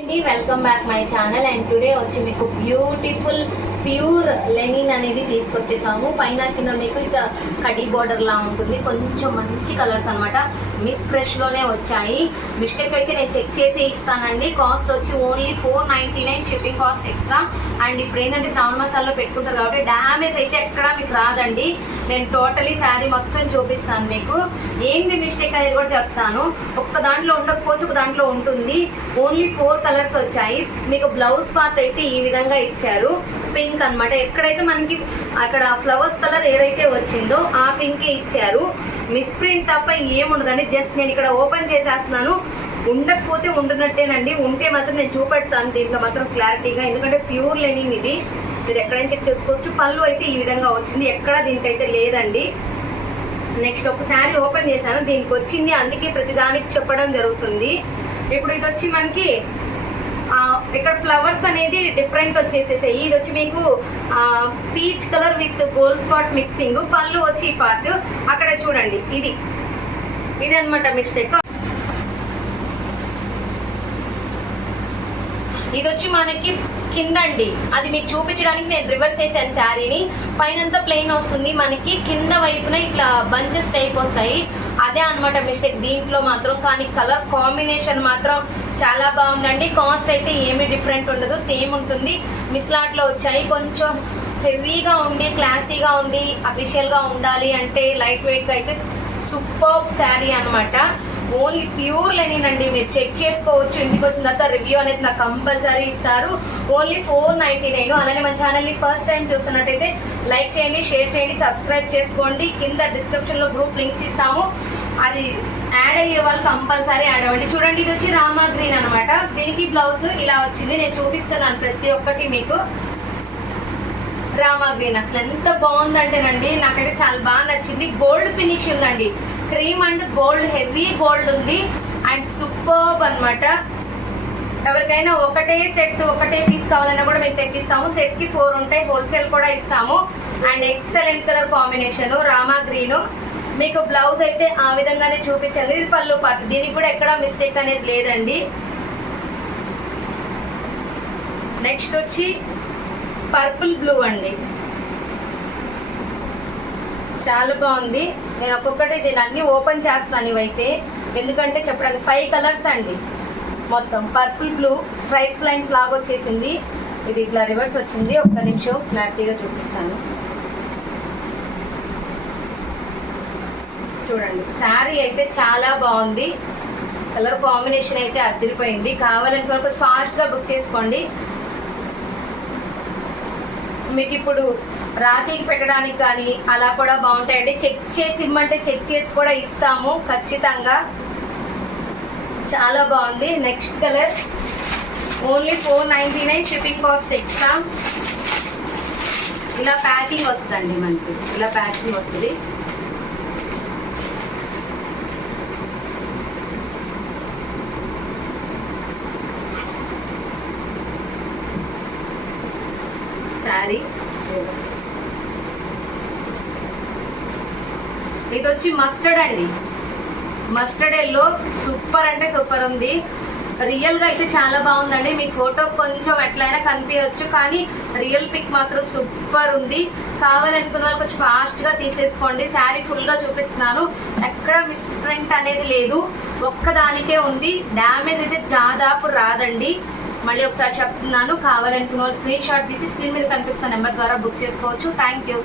Welcome back my channel. And today వచ్చి మీకు beautiful pure linen అనేది తీసుకొచ్చేసాము. పైన కింద మీకు ఇక కడ్డీ బోర్డర్ లా ఉంటుంది. కొంచెం మంచి కలర్స్ అనమాట. మిస్ ఫ్రెష్ లోనే వచ్చాయి. మిస్టేక్ అయితే నేను చెక్ చేసి ఇస్తానండి. కాస్ట్ వచ్చి only 499, shipping cost extra. And ఇప్పుడు ఏంటంటే శ్రావణ మాసాల్లో పెట్టుకుంటారు కాబట్టి డ్యామేజ్ అయితే ఎక్కడా మీకు రాదండి. నేను టోటలీ శారీ మొత్తం చూపిస్తాను మీకు. ఏంటి మిస్టేక్ అనేది కూడా చెప్తాను. ఒక్క దాంట్లో ఉండకపోవచ్చు, ఒక దాంట్లో ఉంటుంది. ఓన్లీ 4 కలర్స్ వచ్చాయి. మీకు బ్లౌజ్ పార్ట్ అయితే ఈ విధంగా ఇచ్చారు. పింక్ అనమాట. ఎక్కడైతే మనకి అక్కడ ఫ్లవర్స్ కలర్ ఏదైతే వచ్చిందో ఆ పింకే ఇచ్చారు. మిస్ ప్రింట్ తప్ప ఏముండదండి. జస్ట్ నేను ఇక్కడ ఓపెన్ చేసేస్తున్నాను. ఉండకపోతే ఉంటున్నట్టేనండి. ఉంటే మాత్రం నేను చూపెడతాను దీంట్లో మాత్రం క్లారిటీగా. ఎందుకంటే ప్యూర్ లెనిన్ ఇది. మీరు ఎక్కడైనా చెక్ చేసుకోవచ్చు. పళ్ళు అయితే ఈ విధంగా వచ్చింది. ఎక్కడ దీనికైతే లేదండి. నెక్స్ట్ ఒక శారీ ఓపెన్ చేశాను. దీనికి వచ్చింది, అందుకే ప్రతిదానికి చెప్పడం జరుగుతుంది. ఇప్పుడు ఇది వచ్చి మనకి ఇక్కడ ఫ్లవర్స్ అనేది డిఫరెంట్ వచ్చేసేసాయి. ఇది వచ్చి మీకు peach colour with gold spot mixing. పళ్ళు వచ్చి ఈ పార్ట్ అక్కడ చూడండి. ఇది అనమాట మిస్టేక్. ఇది వచ్చి మనకి కింద అండి. అది మీకు చూపించడానికి నేను రివర్స్ చేశాను శారీని. పైనంతా ప్లెయిన్ వస్తుంది. మనకి కింద వైపున ఇట్లా బంచెస్ టైప్ వస్తాయి. అదే అనమాట మిస్టేక్ దీంట్లో మాత్రం. కానీ కలర్ కాంబినేషన్ మాత్రం చాలా బాగుందండి. కాస్ట్ అయితే ఏమీ డిఫరెంట్ ఉండదు, సేమ్ ఉంటుంది. మిస్లాట్లో వచ్చాయి. కొంచెం హెవీగా ఉండి క్లాసీగా ఉండి అఫీషియల్గా ఉండాలి అంటే లైట్ వెయిట్గా అయితే సూపర్ శారీ అనమాట. ఓన్లీ ప్యూర్ లెనిన్ అండి. మీరు చెక్ చేసుకోవచ్చు. ఇంటికి వచ్చిన తర్వాత రివ్యూ అనేది నాకు కంపల్సరీ ఇస్తారు. ఓన్లీ 499. అలానే మన ఛానల్ని ఫస్ట్ టైం చూస్తున్నట్టయితే లైక్ చేయండి, షేర్ చేయండి, సబ్స్క్రైబ్ చేసుకోండి. కింద డిస్క్రిప్షన్లో గ్రూప్ లింక్స్ ఇస్తాము. అది యాడ్ అయ్యే వాళ్ళు కంపల్సరీ యాడ్ అవ్వండి. చూడండి, ఇది వచ్చి రామా గ్రీన్ అనమాట. దీనికి బ్లౌజ్ ఇలా వచ్చింది. నేను చూపిస్తున్నాను ప్రతి ఒక్కటి మీకు. రామా గ్రీన్ అసలు ఎంత బాగుందంటేనండి, నాకైతే చాలా బాగా నచ్చింది. గోల్డ్ ఫినిష్ ఉందండి. Cream and gold, heavy gold ఉంది. అండ్ సూపర్బ్ అనమాట. ఎవరికైనా ఒకటే సెట్ ఒకటే పీస్ కావాలన్నా కూడా మేము తెప్పిస్తాము. సెట్కి 4 ఉంటాయి. హోల్సేల్ కూడా ఇస్తాము. And excellent colour combination Rama green. మీకు బ్లౌజ్ అయితే ఆ విధంగానే చూపించండి. ఇది పళ్ళు పార్ట్. దీనికి కూడా ఎక్కడా మిస్టేక్ అనేది లేదండి. నెక్స్ట్ వచ్చి పర్పుల్ బ్లూ అండి. చాలా బాగుంది. నేను ఒక్కొక్కటి దీన్ని అన్ని ఓపెన్ చేస్తాను ఇవైతే, ఎందుకంటే చెప్పడానికి 5 కలర్స్ అండి మొత్తం. పర్పుల్ బ్లూ స్ట్రైప్స్ లైన్స్ లాగా వచ్చేసింది. ఇది ఇట్లా రివర్స్ వచ్చింది. ఒక్క నిమిషం క్లారిటీగా చూపిస్తాను. చూడండి, శారీ అయితే చాలా బాగుంది. కలర్ కాంబినేషన్ అయితే అదిరిపోయింది. కావాలంటే కొంచెం ఫాస్ట్గా బుక్ చేసుకోండి. మీకు ఇప్పుడు రాఖీకి పెట్టడానికి కానీ అలా కూడా బాగుంటాయండి. చెక్ చేసి ఇమ్మంటే చెక్ చేసి కూడా ఇస్తాము ఖచ్చితంగా. చాలా బాగుంది. Next colour only 499, shipping cost extra. ఇలా ప్యాకింగ్ వస్తుందండి మనకి. ఇలా ప్యాకింగ్ వస్తుంది. శారీ ఇది వచ్చి మస్టర్డ్ అండి. మస్టర్డ్ ఎల్లో సూపర్ అంటే సూపర్ ఉంది. రియల్గా అయితే చాలా బాగుందండి. మీకు ఫోటో కొంచెం ఎట్లయినా కనిపించవచ్చు, కానీ రియల్ పిక్ మాత్రం సూపర్ ఉంది. కావాలనుకున్న వాళ్ళు కొంచెం ఫాస్ట్గా తీసేసుకోండి. శారీ ఫుల్గా చూపిస్తున్నాను. ఎక్కడ మిస్ ప్రింట్ అనేది లేదు, ఒక్కదానికే ఉంది. డ్యామేజ్ అయితే దాదాపు రాదండి. మళ్ళీ ఒకసారి చెప్తున్నాను. కావాలనుకున్న వాళ్ళు స్క్రీన్ షాట్ తీసి స్క్రీన్ మీద కనిపిస్తున్న నెంబర్ ద్వారా బుక్ చేసుకోవచ్చు. Thank you.